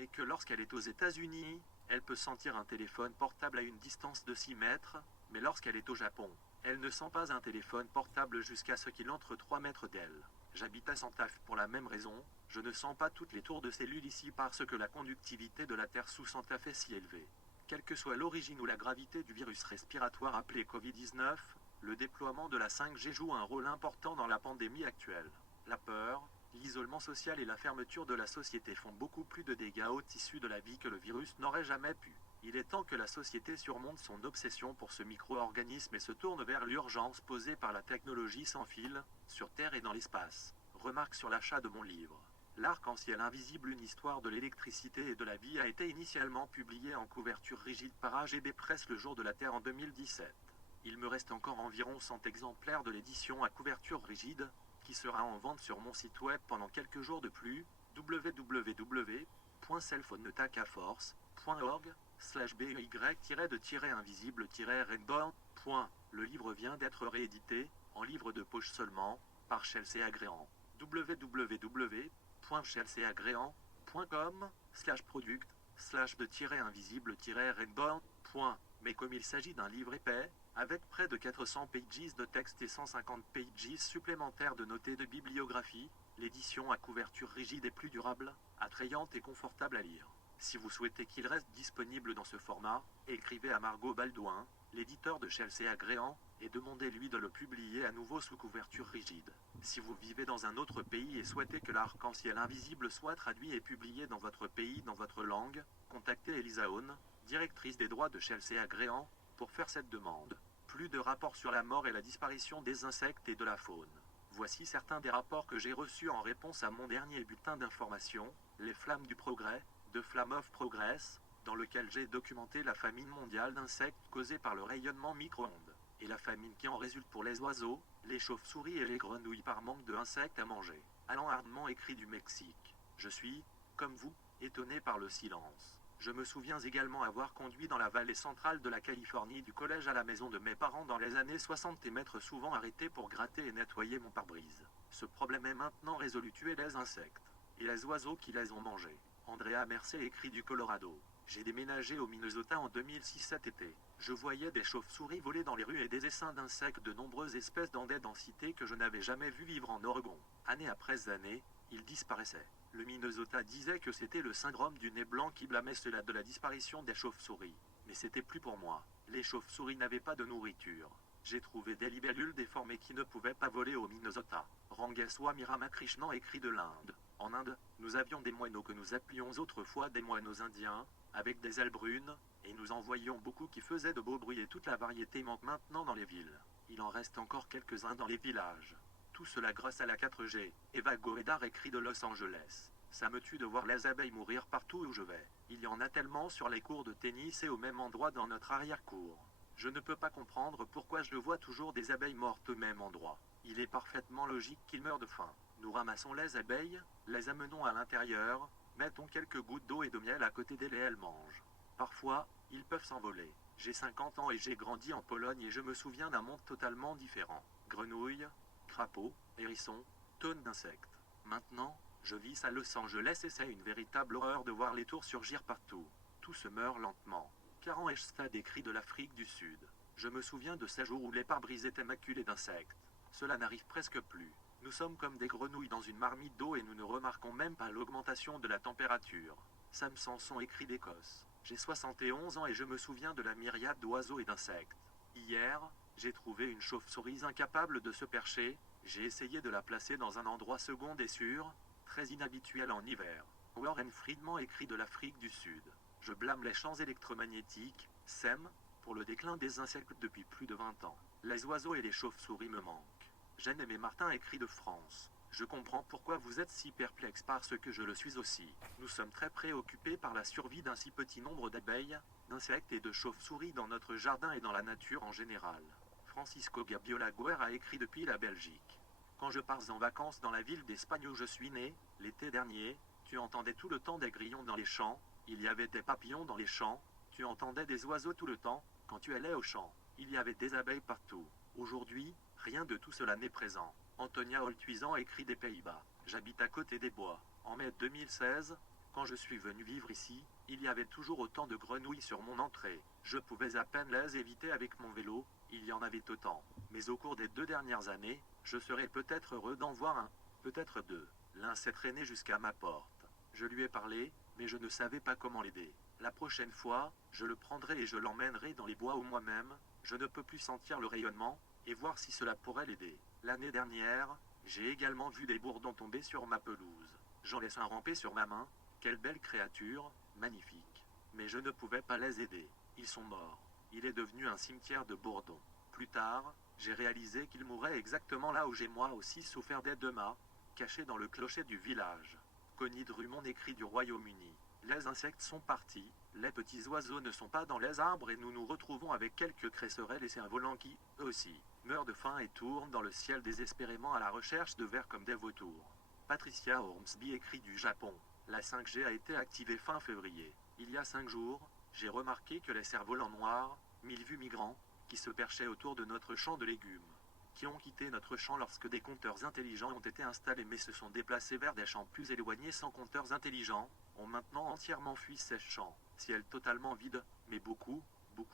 et que lorsqu'elle est aux États-Unis, elle peut sentir un téléphone portable à une distance de 6 mètres, mais lorsqu'elle est au Japon, elle ne sent pas un téléphone portable jusqu'à ce qu'il entre 3 mètres d'elle. J'habite à Santa Fe pour la même raison, je ne sens pas toutes les tours de cellules ici parce que la conductivité de la Terre sous Santa Fe est si élevée. Quelle que soit l'origine ou la gravité du virus respiratoire appelé Covid-19, le déploiement de la 5G joue un rôle important dans la pandémie actuelle. La peur, l'isolement social et la fermeture de la société font beaucoup plus de dégâts au tissu de la vie que le virus n'aurait jamais pu. Il est temps que la société surmonte son obsession pour ce micro-organisme et se tourne vers l'urgence posée par la technologie sans fil, sur Terre et dans l'espace. Remarque sur l'achat de mon livre. L'arc-en-ciel invisible, une histoire de l'électricité et de la vie a été initialement publié en couverture rigide par AGB Press le jour de la Terre en 2017. Il me reste encore environ 100 exemplaires de l'édition à couverture rigide, qui sera en vente sur mon site web pendant quelques jours de plus, www.selfone-force.org/by-de-invisible-rainbow. Le livre vient d'être réédité, en livre de poche seulement, par Chelsea Agréant. www.chelseaagréant.com/product/de-invisible-rainbow. Mais comme il s'agit d'un livre épais, avec près de 400 pages de texte et 150 pages supplémentaires de notés de bibliographie, l'édition à couverture rigide est plus durable, attrayante et confortable à lire. Si vous souhaitez qu'il reste disponible dans ce format, écrivez à Margot Baldouin, l'éditeur de Chelsea Agréant, et demandez-lui de le publier à nouveau sous couverture rigide. Si vous vivez dans un autre pays et souhaitez que l'arc-en-ciel invisible soit traduit et publié dans votre pays dans votre langue, contactez Elisa Hone, directrice des droits de Chelsea Agréant, pour faire cette demande. Plus de rapports sur la mort et la disparition des insectes et de la faune. Voici certains des rapports que j'ai reçus en réponse à mon dernier bulletin d'information, Les Flammes du Progrès, de Flame of Progress, dans lequel j'ai documenté la famine mondiale d'insectes causée par le rayonnement micro-ondes, et la famine qui en résulte pour les oiseaux, les chauves-souris et les grenouilles par manque d'insectes à manger. Alan Hardman écrit du Mexique. Je suis, comme vous, étonné par le silence. Je me souviens également avoir conduit dans la vallée centrale de la Californie du collège à la maison de mes parents dans les années 60 et m'être souvent arrêté pour gratter et nettoyer mon pare-brise. Ce problème est maintenant résolu. Tuer les insectes et les oiseaux qui les ont mangés. Andrea Mercé écrit du Colorado. J'ai déménagé au Minnesota en 2006 cet été. Je voyais des chauves-souris voler dans les rues et des essaims d'insectes de nombreuses espèces dans des densités que je n'avais jamais vues vivre en Oregon. Année après année, ils disparaissaient. Le Minnesota disait que c'était le syndrome du nez blanc qui blâmait cela de la disparition des chauves-souris. Mais c'était plus pour moi. Les chauves-souris n'avaient pas de nourriture. J'ai trouvé des libellules déformées qui ne pouvaient pas voler au Minnesota. Rangeswamy Ramakrishnan écrit de l'Inde. En Inde, nous avions des moineaux que nous appelions autrefois des moineaux indiens, avec des ailes brunes, et nous en voyions beaucoup qui faisaient de beaux bruits et toute la variété manque maintenant dans les villes. Il en reste encore quelques-uns dans les villages. Tout cela grâce à la 4G. Eva Goredar écrit de Los Angeles. Ça me tue de voir les abeilles mourir partout où je vais. Il y en a tellement sur les cours de tennis et au même endroit dans notre arrière-cour. Je ne peux pas comprendre pourquoi je vois toujours des abeilles mortes au même endroit. Il est parfaitement logique qu'ils meurent de faim. Nous ramassons les abeilles, les amenons à l'intérieur, mettons quelques gouttes d'eau et de miel à côté d'elles et elles mangent. Parfois, ils peuvent s'envoler. J'ai 50 ans et j'ai grandi en Pologne et je me souviens d'un monde totalement différent. Grenouilles, crapauds, hérissons, tonnes d'insectes. Maintenant, je vis à Los Angeles et c'est une véritable horreur de voir les tours surgir partout. Tout se meurt lentement. Karen Eshstad écrit de l'Afrique du Sud. Je me souviens de ces jours où les pare-brises étaient maculés d'insectes. Cela n'arrive presque plus. Nous sommes comme des grenouilles dans une marmite d'eau et nous ne remarquons même pas l'augmentation de la température. Sam Sanson écrit d'Écosse. J'ai 71 ans et je me souviens de la myriade d'oiseaux et d'insectes. Hier, j'ai trouvé une chauve-souris incapable de se percher. J'ai essayé de la placer dans un endroit second et sûr, très inhabituel en hiver. Warren Friedman écrit de l'Afrique du Sud. Je blâme les champs électromagnétiques, SEM, pour le déclin des insectes depuis plus de 20 ans. Les oiseaux et les chauves-souris me manquent. Jeanne Aimé Martin écrit de France. Je comprends pourquoi vous êtes si perplexe parce que je le suis aussi. Nous sommes très préoccupés par la survie d'un si petit nombre d'abeilles, d'insectes et de chauves-souris dans notre jardin et dans la nature en général. Francisco Gabiola Guerra a écrit depuis la Belgique. Quand je pars en vacances dans la ville d'Espagne où je suis né, l'été dernier, tu entendais tout le temps des grillons dans les champs, il y avait des papillons dans les champs, tu entendais des oiseaux tout le temps, quand tu allais au champ, il y avait des abeilles partout. Aujourd'hui, rien de tout cela n'est présent. Antonia Holtuisan écrit des Pays-Bas. J'habite à côté des bois. En mai 2016, Quand je suis venu vivre ici, il y avait toujours autant de grenouilles sur mon entrée. Je pouvais à peine les éviter avec mon vélo, il y en avait autant. Mais au cours des 2 dernières années, je serais peut-être heureux d'en voir un, peut-être deux. L'un s'est traîné jusqu'à ma porte. Je lui ai parlé, mais je ne savais pas comment l'aider. La prochaine fois, je le prendrai et je l'emmènerai dans les bois où moi-même, je ne peux plus sentir le rayonnement, et voir si cela pourrait l'aider. L'année dernière, j'ai également vu des bourdons tomber sur ma pelouse. J'en laisse un ramper sur ma main. Quelle belle créature, magnifique. Mais je ne pouvais pas les aider. Ils sont morts. Il est devenu un cimetière de bourdons. Plus tard, j'ai réalisé qu'il mourait exactement là où j'ai moi aussi souffert des 2 mâts, caché dans le clocher du village. Connie Drummond écrit du Royaume-Uni. Les insectes sont partis, les petits oiseaux ne sont pas dans les arbres et nous nous retrouvons avec quelques cresserelles et cerfs-volants qui, eux aussi, meurent de faim et tournent dans le ciel désespérément à la recherche de vers comme des vautours. Patricia Ormsby écrit du Japon. La 5G a été activée fin février. Il y a 5 jours, j'ai remarqué que les cerfs-volants noirs, mille vues migrants, qui se perchaient autour de notre champ de légumes, qui ont quitté notre champ lorsque des compteurs intelligents ont été installés mais se sont déplacés vers des champs plus éloignés sans compteurs intelligents, ont maintenant entièrement fui ces champs. Ciel totalement vide, mais beaucoup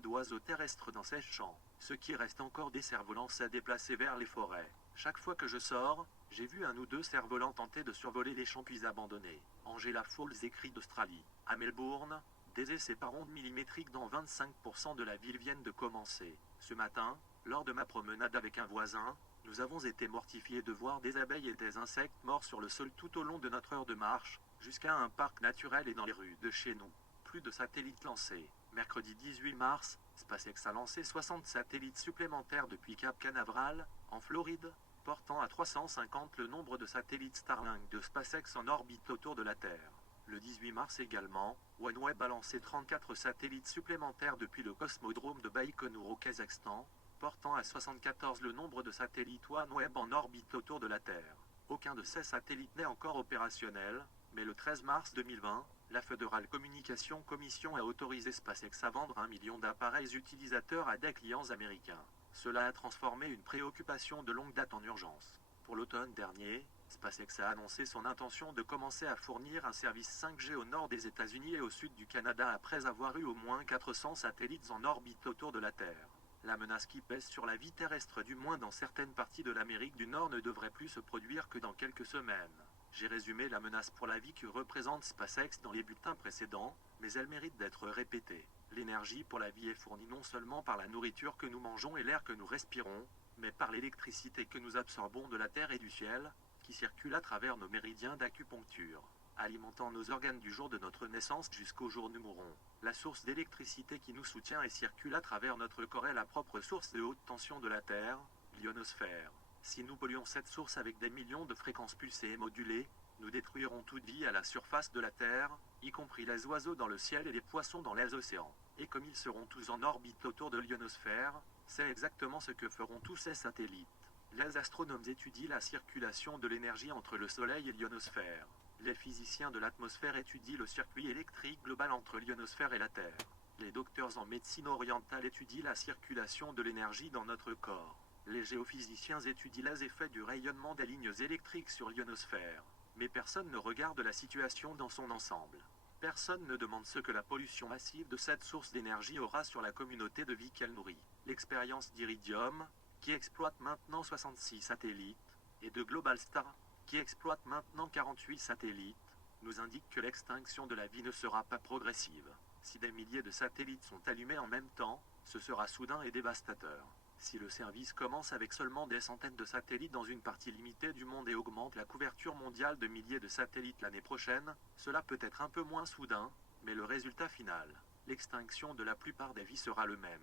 d'oiseaux terrestres dans ces champs. Ce qui reste encore des cerfs-volants s'est déplacé vers les forêts. Chaque fois que je sors, j'ai vu un ou deux cerfs-volants tenter de survoler les champs puis abandonnés. Angela Falls écrit d'Australie. À Melbourne, des essais par ondes millimétriques dans 25% de la ville viennent de commencer. Ce matin, lors de ma promenade avec un voisin, nous avons été mortifiés de voir des abeilles et des insectes morts sur le sol tout au long de notre heure de marche, jusqu'à un parc naturel et dans les rues de chez nous. Plus de satellites lancés. Mercredi 18 mars, SpaceX a lancé 60 satellites supplémentaires depuis Cap Canaveral, en Floride, portant à 350 le nombre de satellites Starlink de SpaceX en orbite autour de la Terre. Le 18 mars également, OneWeb a lancé 34 satellites supplémentaires depuis le cosmodrome de Baïkonour au Kazakhstan, portant à 74 le nombre de satellites OneWeb en orbite autour de la Terre. Aucun de ces satellites n'est encore opérationnel, mais le 13 mars 2020, la Federal Communication Commission a autorisé SpaceX à vendre 1 million d'appareils utilisateurs à des clients américains. Cela a transformé une préoccupation de longue date en urgence. Pour l'automne dernier, SpaceX a annoncé son intention de commencer à fournir un service 5G au nord des États-Unis et au sud du Canada après avoir eu au moins 400 satellites en orbite autour de la Terre. La menace qui pèse sur la vie terrestre du moins dans certaines parties de l'Amérique du Nord ne devrait plus se produire que dans quelques semaines. J'ai résumé la menace pour la vie que représente SpaceX dans les bulletins précédents, mais elle mérite d'être répétée. L'énergie pour la vie est fournie non seulement par la nourriture que nous mangeons et l'air que nous respirons, mais par l'électricité que nous absorbons de la Terre et du ciel, qui circule à travers nos méridiens d'acupuncture, alimentant nos organes du jour de notre naissance jusqu'au jour où nous mourrons. La source d'électricité qui nous soutient et circule à travers notre corps est la propre source de haute tension de la Terre, l'ionosphère. Si nous polluons cette source avec des millions de fréquences pulsées et modulées, nous détruirons toute vie à la surface de la Terre, y compris les oiseaux dans le ciel et les poissons dans les océans. Et comme ils seront tous en orbite autour de l'ionosphère, c'est exactement ce que feront tous ces satellites. Les astronomes étudient la circulation de l'énergie entre le Soleil et l'ionosphère. Les physiciens de l'atmosphère étudient le circuit électrique global entre l'ionosphère et la Terre. Les docteurs en médecine orientale étudient la circulation de l'énergie dans notre corps. Les géophysiciens étudient les effets du rayonnement des lignes électriques sur l'ionosphère. Mais personne ne regarde la situation dans son ensemble. Personne ne demande ce que la pollution massive de cette source d'énergie aura sur la communauté de vie qu'elle nourrit. L'expérience d'Iridium, qui exploite maintenant 66 satellites, et de Global Star, qui exploite maintenant 48 satellites, nous indique que l'extinction de la vie ne sera pas progressive. Si des milliers de satellites sont allumés en même temps, ce sera soudain et dévastateur. Si le service commence avec seulement des centaines de satellites dans une partie limitée du monde et augmente la couverture mondiale de milliers de satellites l'année prochaine, cela peut être un peu moins soudain, mais le résultat final, l'extinction de la plupart des vies sera le même.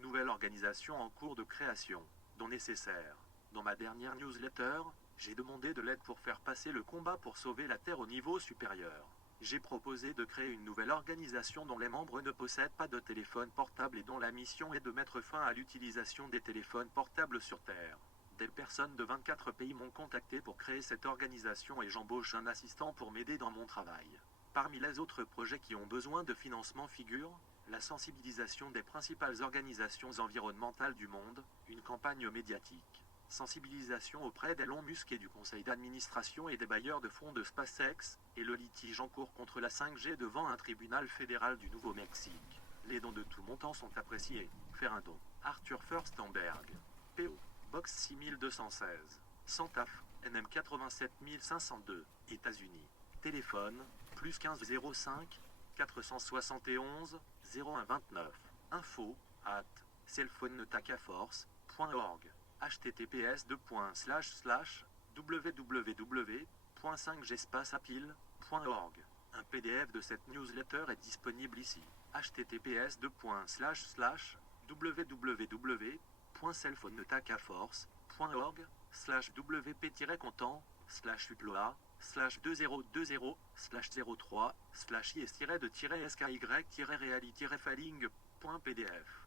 Nouvelle organisation en cours de création, dont nécessaire. Dans ma dernière newsletter, j'ai demandé de l'aide pour faire passer le combat pour sauver la Terre au niveau supérieur. J'ai proposé de créer une nouvelle organisation dont les membres ne possèdent pas de téléphone portable et dont la mission est de mettre fin à l'utilisation des téléphones portables sur Terre. Des personnes de 24 pays m'ont contacté pour créer cette organisation et j'embauche un assistant pour m'aider dans mon travail. Parmi les autres projets qui ont besoin de financement figurent la sensibilisation des principales organisations environnementales du monde, une campagne médiatique. sensibilisation auprès d'Elon Musk et du conseil d'administration et des bailleurs de fonds de SpaceX, et le litige en cours contre la 5G devant un tribunal fédéral du Nouveau-Mexique. Les dons de tout montant sont appréciés. Faire un don. Arthur Furstenberg. PO. Box 6216. Santa Fe, NM 87502, États-Unis. Téléphone, plus 15 05 471 0129. Info, @cellphonetakaforce.org. https://www.5gspaceappeal.org. Un PDF de cette newsletter est disponible ici. https://www.selphonetakaforce.org/wp-content/uploa/2020/03/is-de-sky-reality-falling.pdf